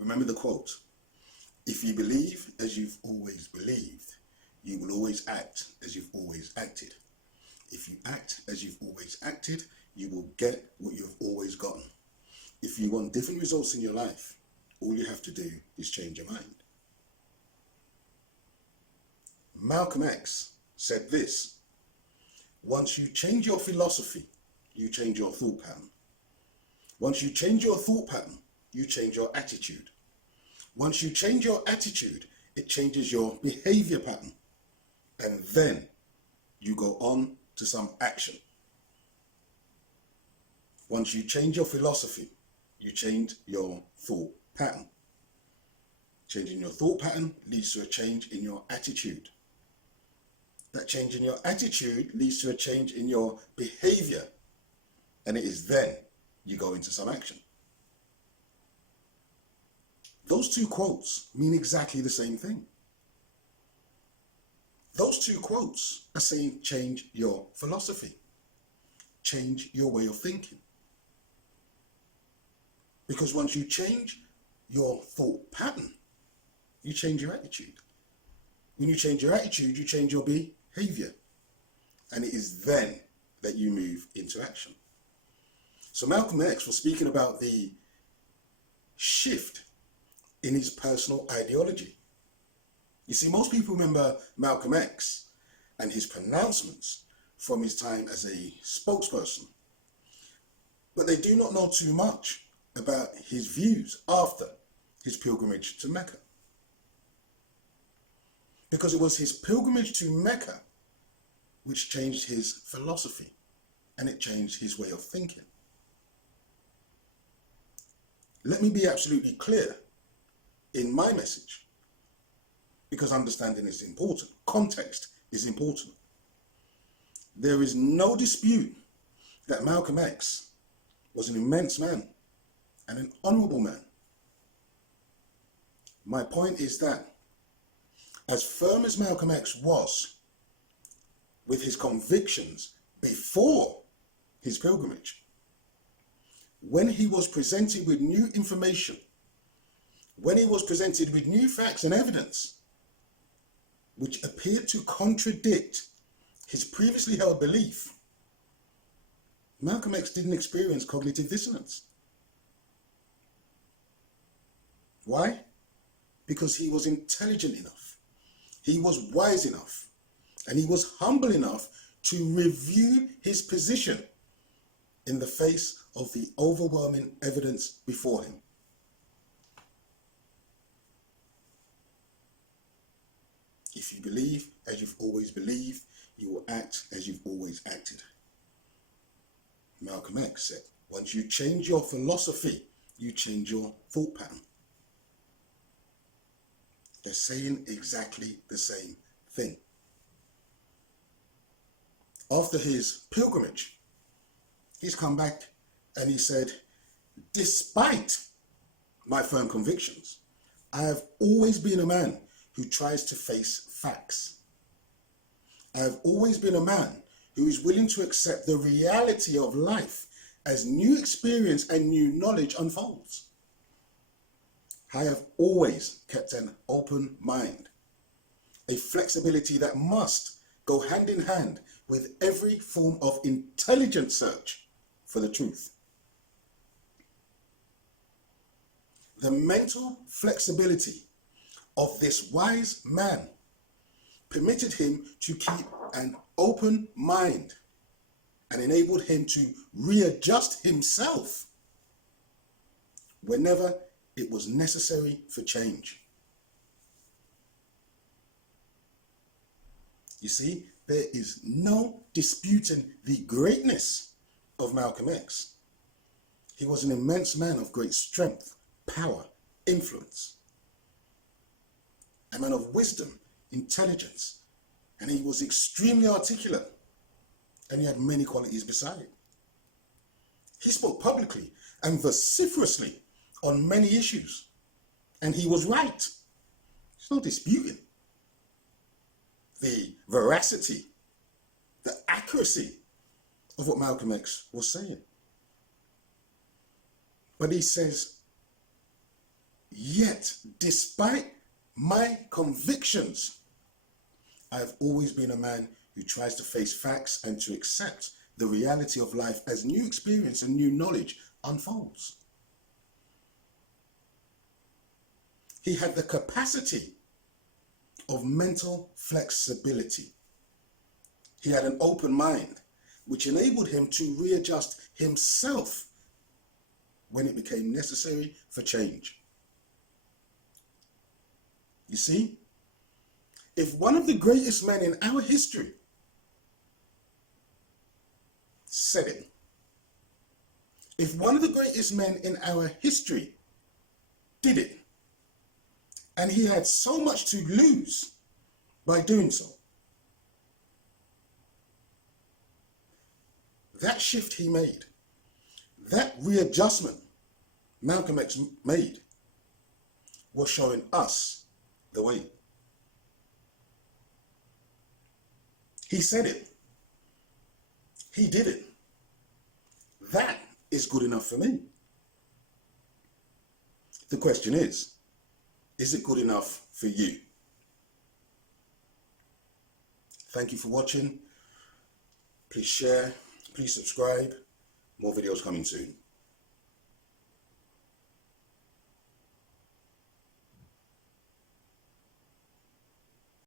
Remember the quote, if you believe as you've always believed, you will always act as you've always acted. If you act as you've always acted, you will get what you've always gotten. If you want different results in your life, all you have to do is change your mind. Malcolm X said this, once you change your philosophy, you change your thought pattern. Once you change your thought pattern, you change your attitude. Once you change your attitude, it changes your behavior pattern. And then you go on to some action. Once you change your philosophy, you change your thought pattern. Changing your thought pattern leads to a change in your attitude. That change in your attitude leads to a change in your behavior. And it is then you go into some action. Those two quotes mean exactly the same thing. Those two quotes are saying change your philosophy. Change your way of thinking. Because once you change your thought pattern, you change your attitude. When you change your attitude, you change your behavior. And it is then that you move into action. So Malcolm X was speaking about the shift in his personal ideology. You see, most people remember Malcolm X and his pronouncements from his time as a spokesperson, but they do not know too much about his views after his pilgrimage to Mecca. Because it was his pilgrimage to Mecca which changed his philosophy and it changed his way of thinking. Let me be absolutely clear in my message, because understanding is important. Context is important. There is no dispute that Malcolm X was an immense man and an honorable man. My point is that as firm as Malcolm X was with his convictions before his pilgrimage, when he was presented with new information, when he was presented with new facts and evidence which appeared to contradict his previously held belief, Malcolm X didn't experience cognitive dissonance. Why? Because he was intelligent enough, he was wise enough, and he was humble enough to review his position in the face of the overwhelming evidence before him. If you believe as you've always believed, you will act as you've always acted. Malcolm X said, once you change your philosophy, you change your thought pattern. They're saying exactly the same thing. After his pilgrimage, he's come back and he said, despite my firm convictions, I have always been a man who tries to face facts. I have always been a man who is willing to accept the reality of life as new experience and new knowledge unfolds. I have always kept an open mind, a flexibility that must go hand in hand with every form of intelligent search for the truth. The mental flexibility of this wise man permitted him to keep an open mind and enabled him to readjust himself whenever it was necessary for change. You see, there is no disputing the greatness of Malcolm X. He was an immense man of great strength, power, influence, a man of wisdom, intelligence, and he was extremely articulate, and he had many qualities beside. He spoke publicly and vociferously on many issues, and he was right. There's no disputing the veracity, the accuracy of what Malcolm X was saying. But he says, Yet, despite my convictions, I have always been a man who tries to face facts and to accept the reality of life as new experience and new knowledge unfolds. He had the capacity of mental flexibility. He had an open mind, which enabled him to readjust himself when it became necessary for change. You see, if one of the greatest men in our history said it, if one of the greatest men in our history did it, and he had so much to lose by doing so, that shift he made, that readjustment Malcolm X made, was showing us the way. He said it. He did it. That is good enough for me. The question is it good enough for you? Thank you for watching. Please share, please subscribe. More videos coming soon.